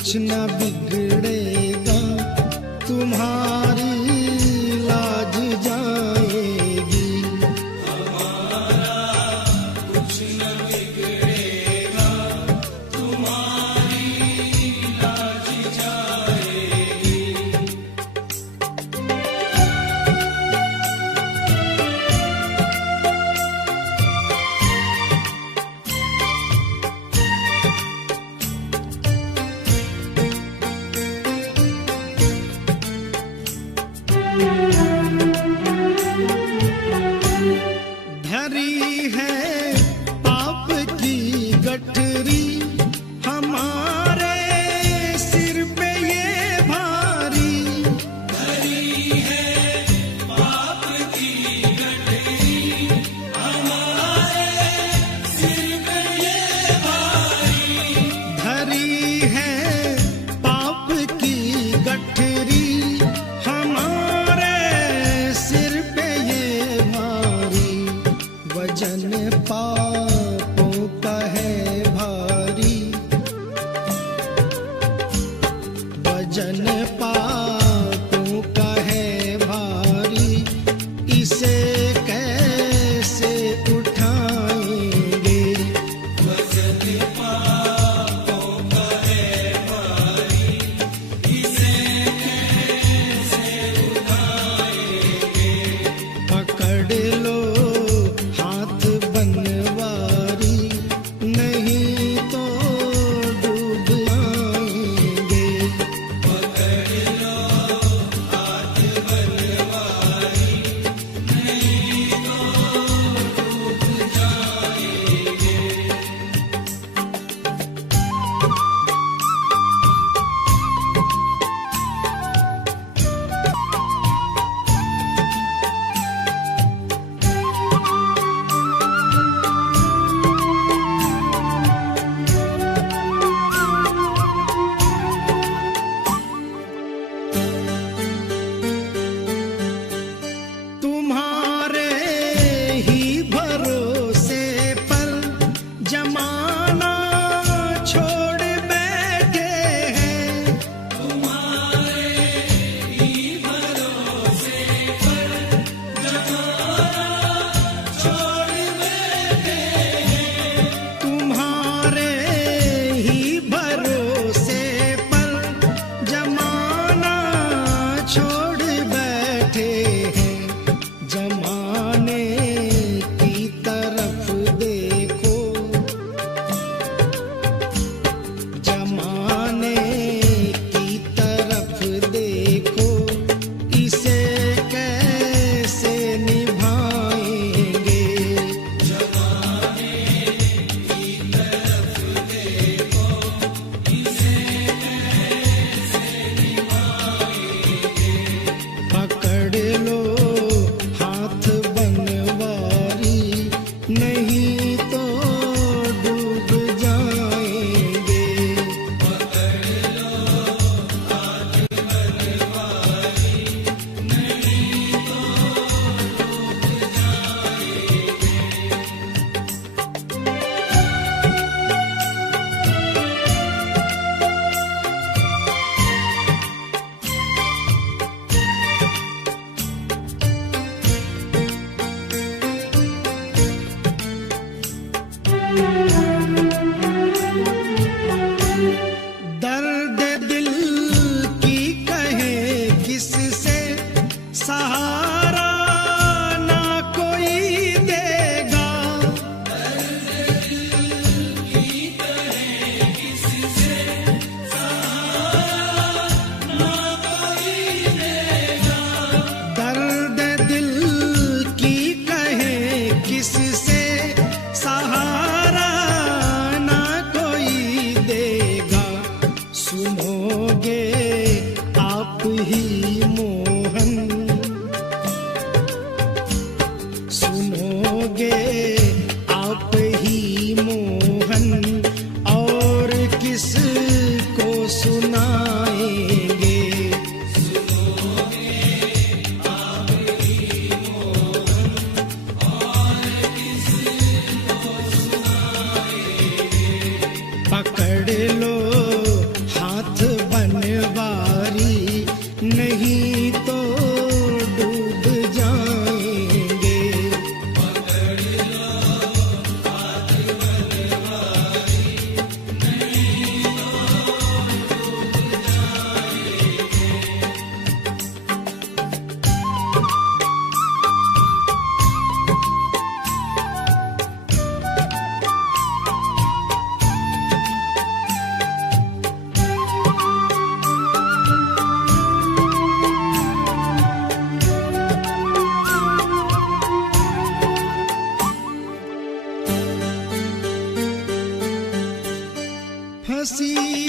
कुछ न बिगड़ेगा, तुम्हारी लाज जाएगी। हमारा कुछ न बिगड़ेगा, तुम्हारी लाज जाएगी। धरी है पाप की गठरी, हमारे सिर पे ये भारी। धरी है पाप की गठरी, हमारे सिर पे ये भारी। धरी है पाप की गठरी, हमारे सिर पे ये भारी। वजन पापों का है भारी, वजन पापों का है भारी। इसे कैसे उठाएंगे? वजन पापों का है भारी, इसे कैसे उठाएंगे? पकड़ लो हाथ बनवारी, नहीं तो डूब जाएंगे। पकड़ लो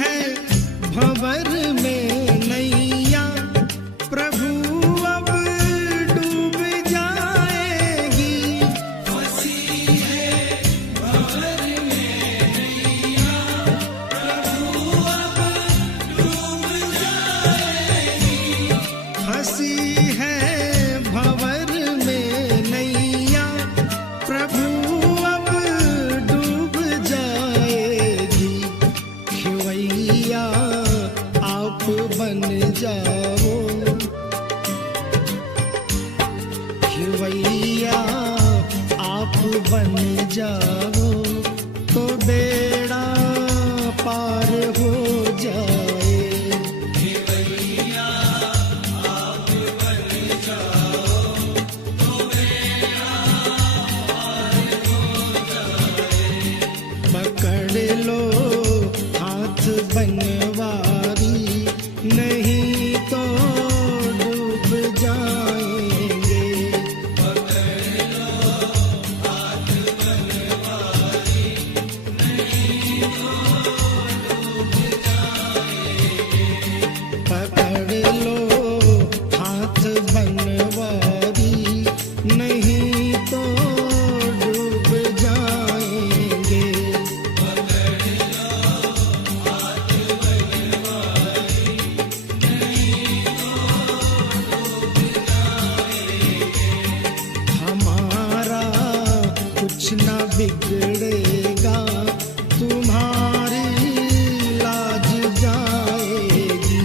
है भंवर में नैया, प्रभु अब डूब जाएगी। फंसी है भंवर में नैया, प्रभु अब डूब जाएगी। फंसी है भंवर में नैया, प्रभु अब डूब जाएगी। खेवैया आप बन जाओ, खेवैया आप बन जाओ, तो बेड़ा पार हो जाए। खेवैया आप बन जाओ, तो बेड़ा पार हो जाए। पकड़ लो हाथ बनवारी, नहीं तो डूब जाएंगे। पकड़ लो हाथ बनवारी, नहीं तो डूब जाएंगे। पकड़ लो हाथ बनवारी, नहीं तो डूब जाएंगे। हमारा कुछ ना बिगड़ेगा, तुम्हारी लाज जाएगी।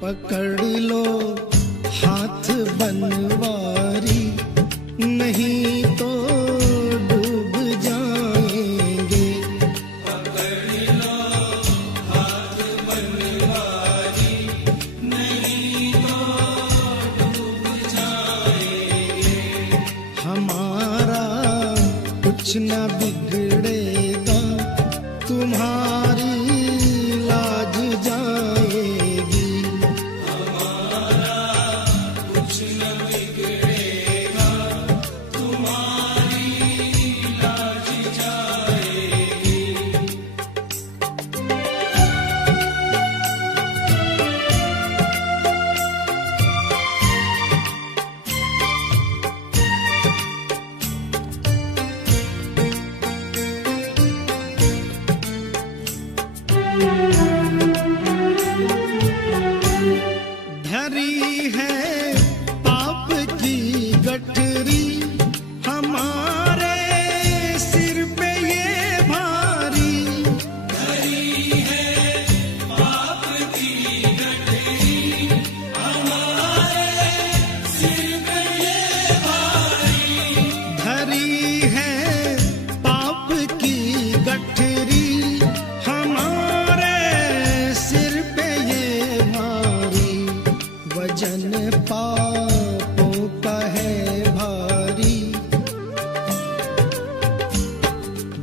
पकड़ लो हाथ बनवारी, नहीं तो डूब जाएंगे। पकड़ लो हाथ बनवारी, नहीं तो डूब जाएंगे। हमारा कुछ ना बिगड़ेगा, तुम्हारी लाज जाएगी। कुछ न बिगड़ेगा, तुम्हारी लाज जाएगी। धरी है पाप की गठरी, हमारे सिर पे ये भारी। धरी है पाप की गठरी, हमारे सिर पे ये भारी। धरी है पाप की गठरी, हमारे सिर पे ये भारी। वजन पापों का है भारी,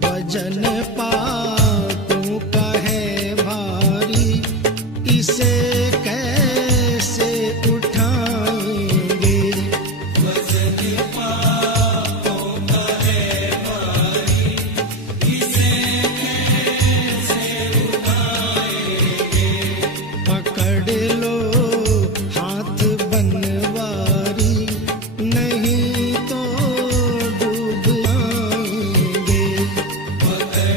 वजन पापों का है भारी। इसे कैसे उठाएंगे? वजन पापों का है भारी, इसे कैसे उठाएंगे। पकड़ लो हाथ बनवारी, नहीं तो डूब जाएंगे। पकड़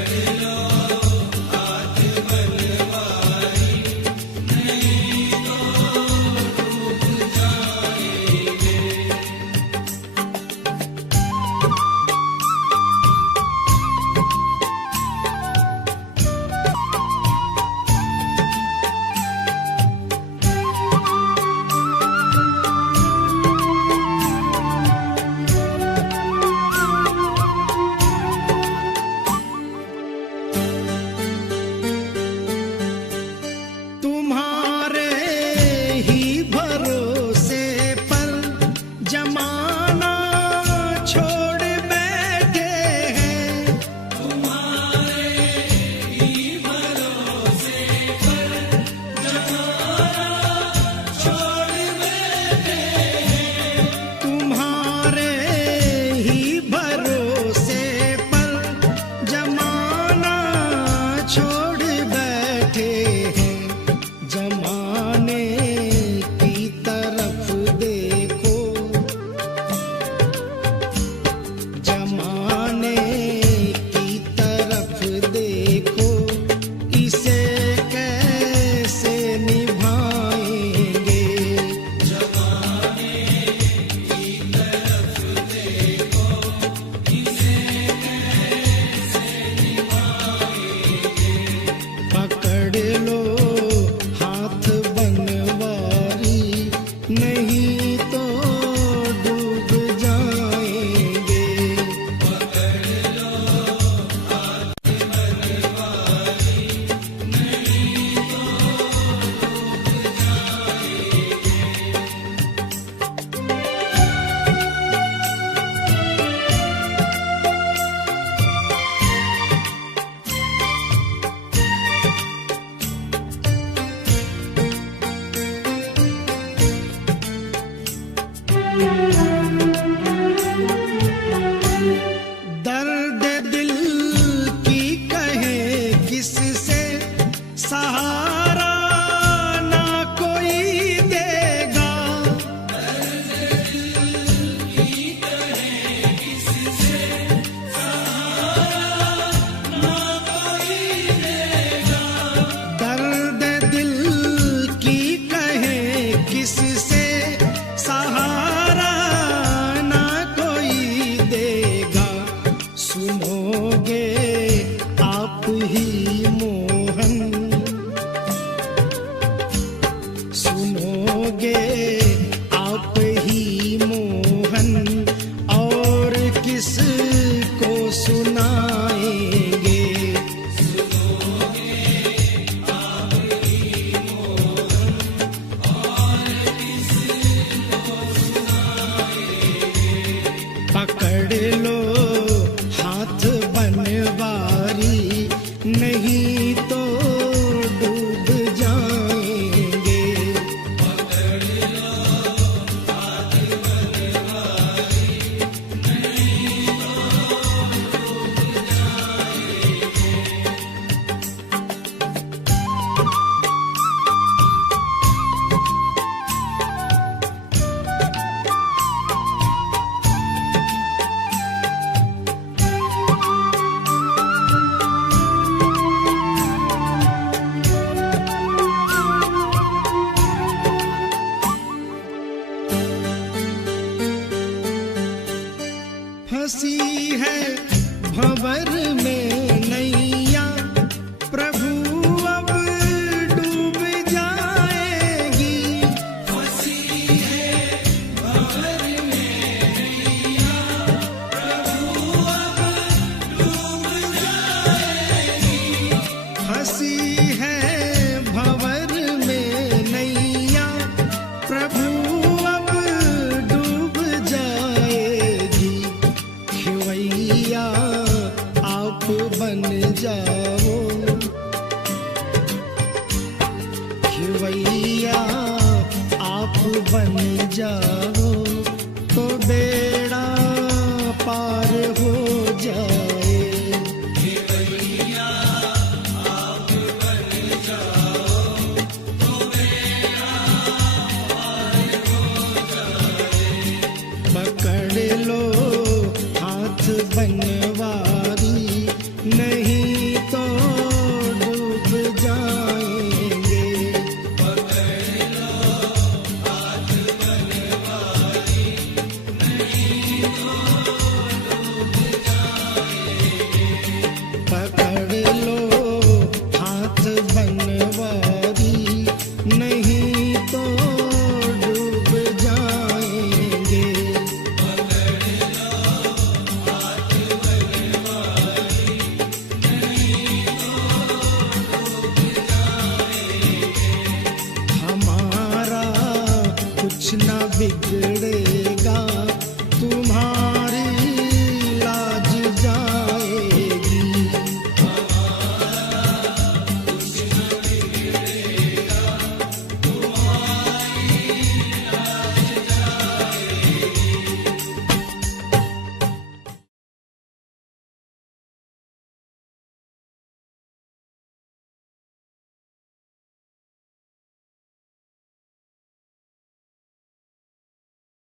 फंसी है भंवर में नैया, प्रभु अब डूब जाएगी। फंसी है भंवर में नैया, प्रभु अब डूब जाएगी। फंसी है भंवर में नैया, प्रभु अब डूब जाएगी। खेवैया आप बन जाओ, खेवैया आप बन जाओ, तो बेड़ा पार हो जाए। खेवैया आप बन जाओ, तो बेड़ा पार हो जाए। पकड़ लो हाथ बनवारी,